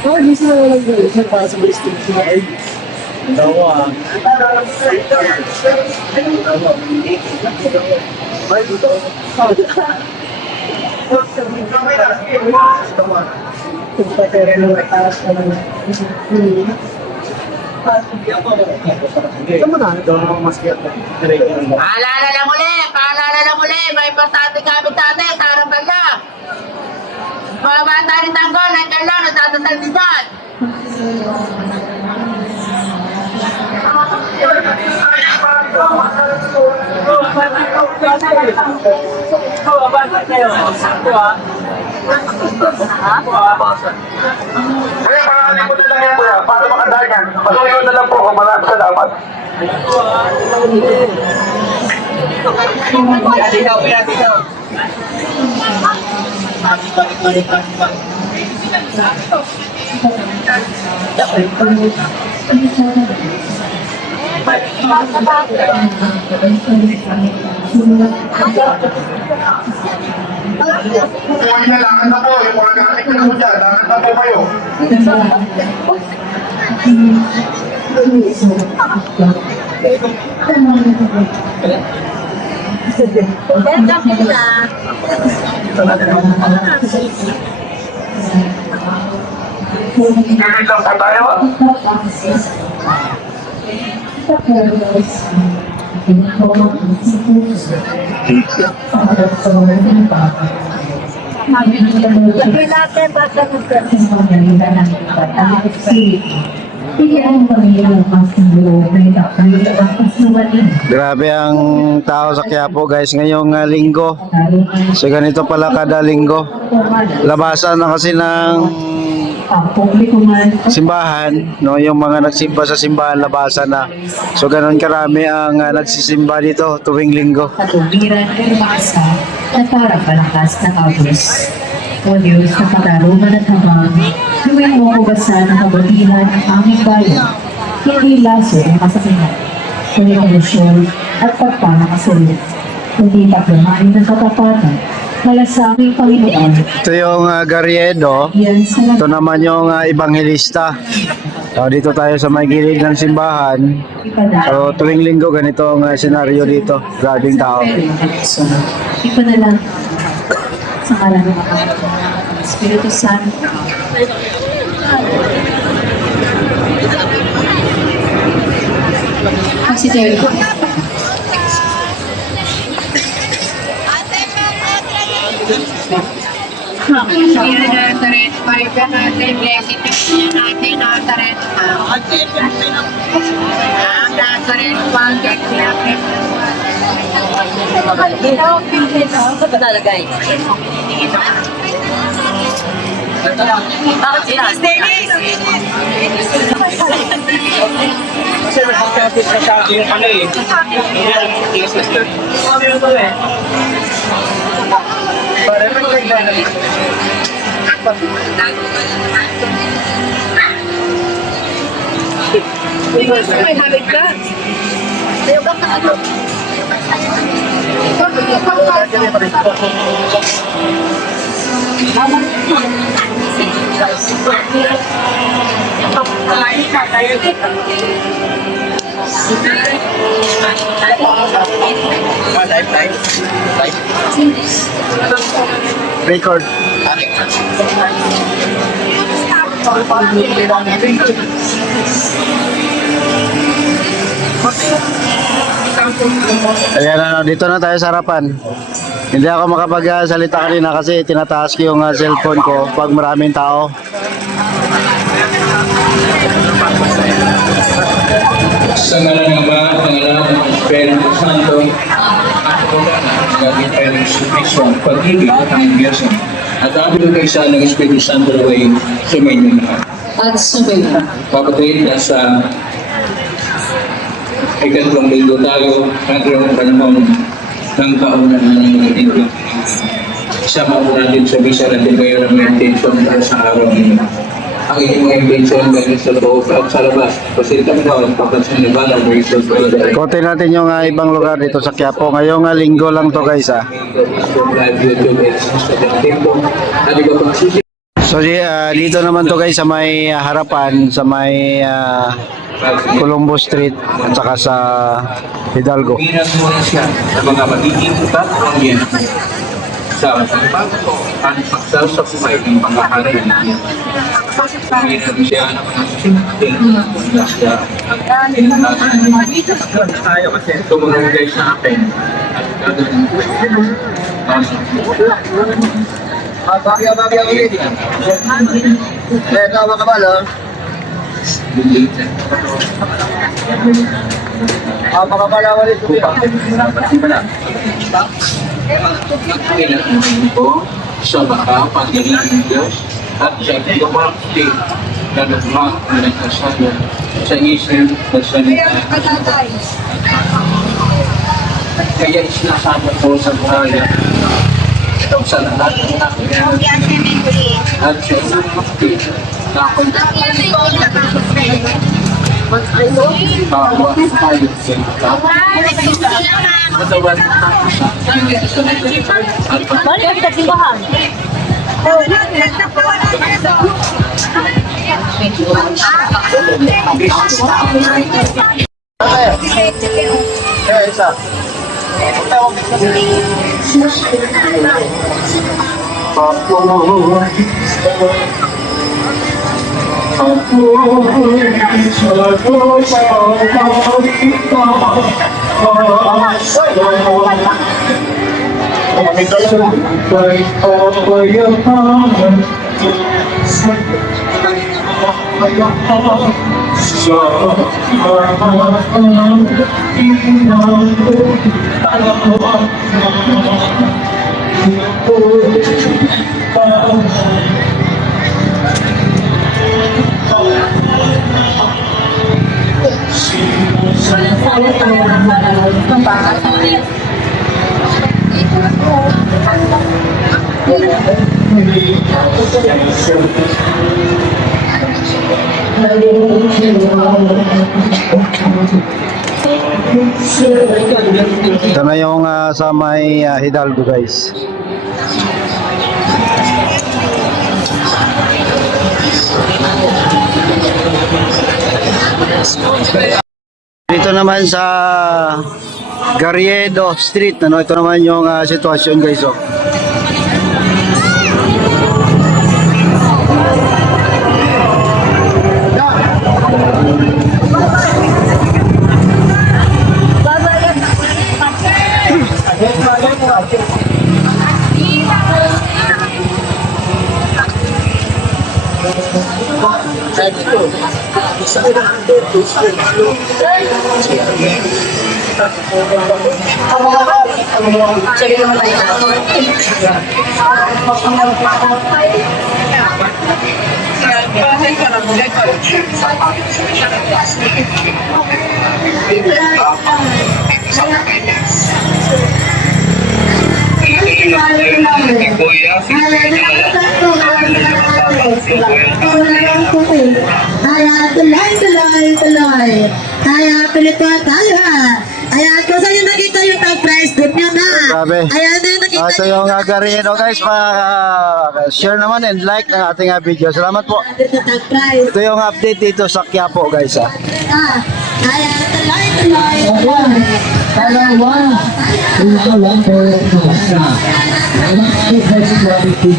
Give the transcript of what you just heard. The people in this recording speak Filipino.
Bakit gusto na lang gawin siya para sa ballistic siya? Ay, dawa. Ay, dito. Kung pa kaya rin ang taas ka lang. Ito mo na, ito ang mas kaya. Paalala lang uli! Paalala lang uli! May importante gamit natin sa harapan na! Mga bata ni Tanggol, nandiyan lang, nagtatasal din dyan! Kaya parang po na lang yan, kuya, para makandaan yan. Patuloy na lang po kung maraming salamat. Ikaw, kuya, ikaw. Kung na lakad na po, yung mga gamit na po dyan, lakad na po kayo. Gilid lang po tayo. Grabe ang tao sa Quiapo guys ngayong linggo. So ganito pala kada linggo. Labasan na kasi ng simbahan, no, yung mga nagsimba sa simbahan labasan na. So ganoon karami ang nagsisimba dito tuwing linggo. Katuwiran ng masa na para palakas ng agos. O Diyos na katarungan at habang, gawin mo ko basa ng kabutihan ang aming bayan. Hindi laso ng kasakihan, kundi kolusyon at pagpapakasalit. Kundi pagmamain ng katapatan, mula sa aming Panginoon. Ito yung Garriedo. Yan sa Ito naman yung Ebanghelista. So, dito tayo sa may gilid ng simbahan. So tuwing linggo ganito ang senaryo dito. Grabing tao. Ipanalang sa ngalan ng Ama, Espiritu Santo. Kasi tayo ko. Bakit sila? Dennis! Kasi may pagkakit na sa yung ano eh. Yung sister. Sabi mo to eh. Para may nagdala. May habit ka? Ayaw ka ano? Record. Ayan na, dito na tayo sa harapan. Hindi ako makapagsalita kanina kasi tinataas ko yung cellphone ko pag maraming tao. Sa ngalan ng Ama, ng Anak, ng Espiritu Santo, at ng Espiritu Santo, pag-ibig at ang Diyos, at abot kayo sa ng Espiritu Santo na way sumayin na. At sumayin. Papatuloy na sa ikatlong linggo tayo, ang panahon ng taon na nangyayari. Sama po natin sa bisa natin kayo ng intention para sa araw nito. Ang inyong intention galing sa loob at sa labas. Pasilita mo daw ang papansin ni Bala mo ito. Kote natin yung ibang lugar dito sa Quiapo. Ngayong linggo lang to guys. So dito naman to guys sa may harapan, sa may Colombo Street at saka sa Hidalgo. Pinag muna siya sa mga magiging tatlong sa pagsasakmay ng mga hari. Pinag siya ng mga simple na siya tayo kasi tumulong guys sa akin. Kailangan ko sa baka pagdating ng Diyos at sa iyong na nagmang ng kasaya sa isip at salita. Kaya isinasama ko sa buhay sa lahat ng aking at sa iyong makti na ako'y bawa tayo sa matawan Ito na yung sa may Hidalgo guys. Dito naman sa Garriedo Street, ano, ito naman yung sitwasyon guys. Oh. Tuloy. Kaya pilito tayo ha. Ayan, kung saan yung nakita yung top-price group nyo na. Grabe. Ayan, yung nakita Ito yung Garriedo guys, share naman and like ng ating video. Salamat po. yung top-price. Ito yung update dito sa Quiapo guys. Ayan, tuloy. Palawa, ito lang po sa quality.